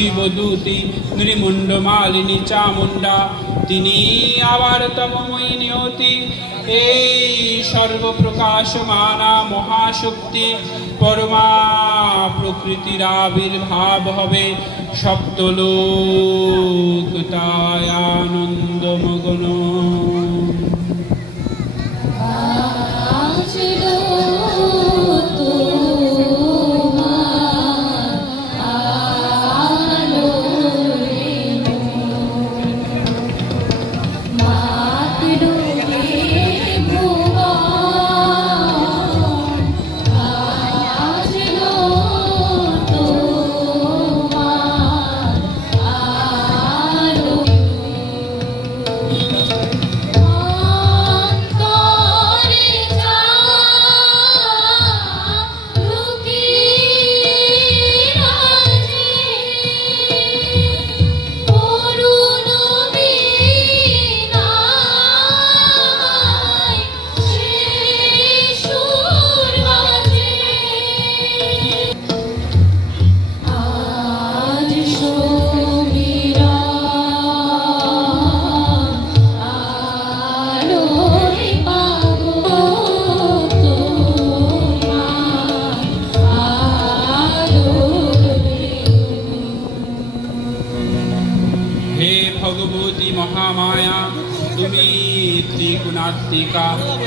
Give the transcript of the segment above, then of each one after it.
শিবদূতি নৃমুণ্ডমালিনী চামুণ্ডা, তিনি আবার তমময়ী নিয়তি। এই সর্বপ্রকাশমানা মহাশক্তি পরমা প্রকৃতির আবির্ভাব হবে, সপ্তলোক তাই আনন্দমগ্ন।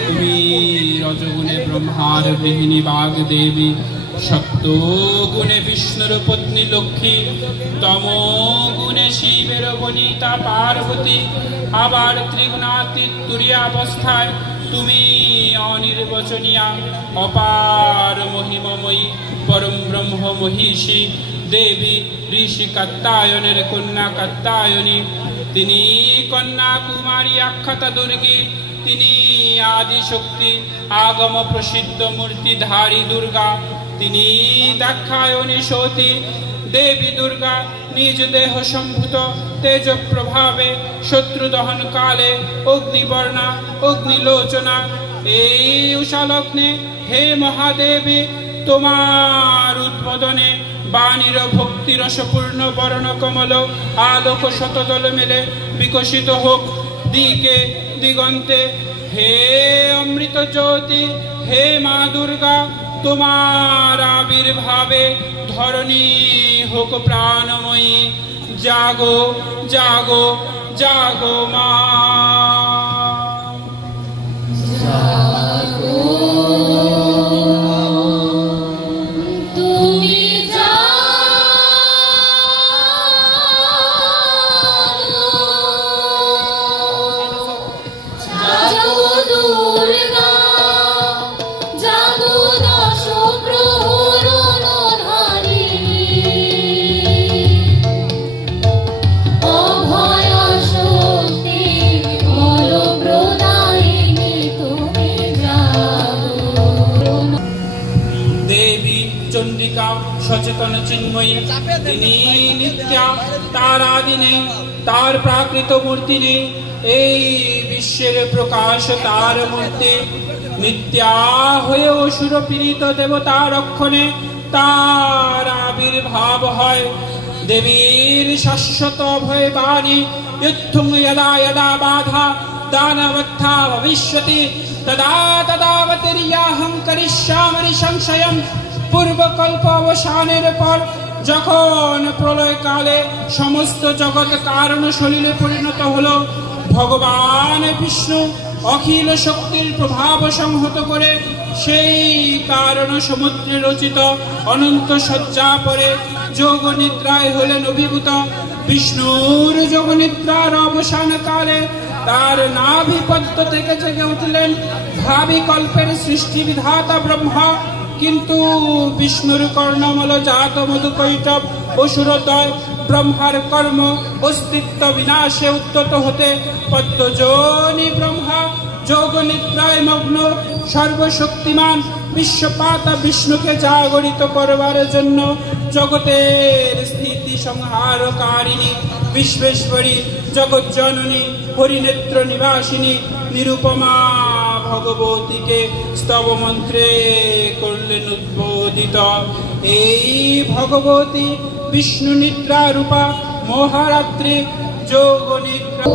তুমি রজগুণে ব্রহ্মার গৃহিণী বাগদেবী, সত্যগুণে বিষ্ণুর পত্নী লক্ষ্মী, তমগুণে শিবের বনিতা পার্বতী, আবার ত্রিগুণাতীত তুরীয়াবস্থায় তুমি অনির্বচনীয়া অপার মহিমময়ী পরম ব্রহ্ম মহিষী দেবী, ঋষি কাত্যায়নের কন্যা কাত্যায়নী। তিনি কন্যা কুমারী আখ্যাতা দুর্গী, তিনি আদি শক্তি আগম প্রসিদ্ধ মূর্তিধারী দুর্গা, তিনি দাক্ষায়ণী সতী দেবী দুর্গা। নিজ দেহ সম্ভূত তেজ প্রভাবে শত্রু দহন কালে অগ্নিবর্ণা অগ্নিলোচনা। এই উষালগ্নে হে মহাদেবী, তোমার উদ্বোধনে বাণীর ভক্তি রসপূর্ণ বর্ণ কমল আলোক শতদল মেলে বিকশিত হোক দিকে দিগন্তে। হে অমৃত জ্যোতি, হে মা দুর্গা, তোমার আবির্ভাবে ধরণী হোক প্রাণময়ী। জাগো জাগো জাগো মা। সচেতন চিন্ময়ী, তিনি নিত্যা, তার আদি নেই, তার প্রাকৃত মূর্তি নেই। এই বিশ্বের প্রকাশ তার মূর্তি, নিত্যা হয়ে অসুর পীড়িত দেবতা রক্ষণে তার আবির্ভাব হয়। দেবীর শাশ্বত ভয় বাণী, যুদ্ধং যদা যদা বাধা দানবত্থা ভবিষ্যতি তদা তদাবতীর্যাহং করিষ্যামি সংশয়ম। পূর্বকল্প অবসানের পর যখন প্রলয়কালে সমস্ত জগৎ কারণ শরীরে পরিণত হল, ভগবান বিষ্ণু অখিল শক্তির প্রভাব সংহত করে সেই কারণ সমুদ্রে রচিত অনন্ত শয্যা পরে যোগ নিদ্রায় হলেন অভিভূত। বিষ্ণুর যোগ নিদ্রার অবসান কালে তার নাভিপদ্ম থেকে জেগে উঠলেন ভাবি কল্পের সৃষ্টি বিধাতা ব্রহ্মা। কিন্তু বিষ্ণুর কর্ণমল জাত মধুকৈটব অসুরদয় ব্রহ্মার কর্ম অস্তিত্ব বিনাশে উদ্যত হতে পদ্মযোনি ব্রহ্মা যোগ নিদ্রায় মগ্ন সর্বশক্তিমান বিশ্বপাতা বিষ্ণুকে জাগরিত করবার জন্য জগতের স্থিতি সংহারকারিণী বিশ্বেশ্বরী জগজ্জননী হরিনেত্র নিবাসিনী নিরুপমা ভগবতীকে স্তব মন্ত্রে করলেন উদ্বোধিত। এই ভগবতী विष्णु निद्रा रूपा मोहरात्रि जोग निद्रा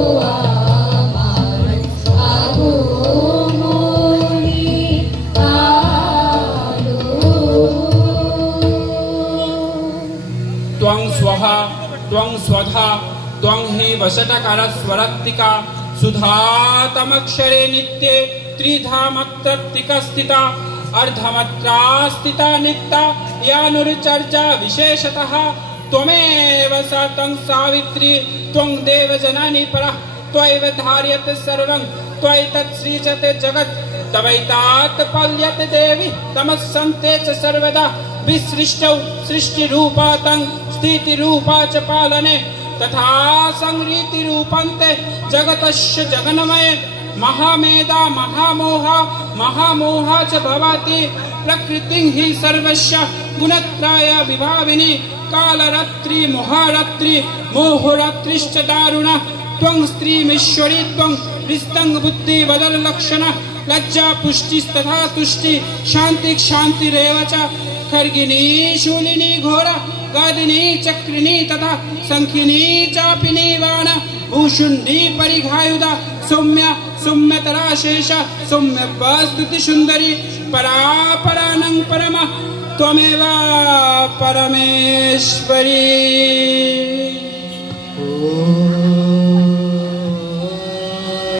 त्वं स्वहा त्वं स्वधा त्वं हि वषटकार स्वरत्तिका सुधातमक्षरे नित्ये त्रिधामत्रत्तिका स्थिता अर्धमत्रा स्थिता नित्या यानुर्चर्चा विशेषतः त्वमेव तं सावित्री त्वं देवजननी परः त्वैव धार्यते सर्वं त्वैतत् सृजते जगत् तवैतात् पाल्यते देवी तमस्सन्ते च सर्वदा विसृष्टौ सृष्टिरूपा तं स्थितिरूपा च पालने तथा संहृतिरूपन्ते जगतस्य जगन्मये महामेधा महामोहा महामोहा च भवति प्रकृतिं हि सर्वस्य गुणत्रय विभाविनी कालरात्रि मोहरात्रि मोहरात्रिश्च दारुणा त्वं स्त्रीमीश्वरी त्वं हृस्तं बुद्धि वदलक्षण लज्जा पुष्टिस्तथा तुष्टि शान्ति क्षान्तिरेव च खर्गिनी शूलिनी घोरा गादिनी चक्रिणी तथा संखिनी चापिनी वाण भूषुण्डी परिघायुधा सौम्या सौम्यतरा शेष सौम्य स्तुति सुंदरी परापरानं परमा त्वमेव परमेश्वरी।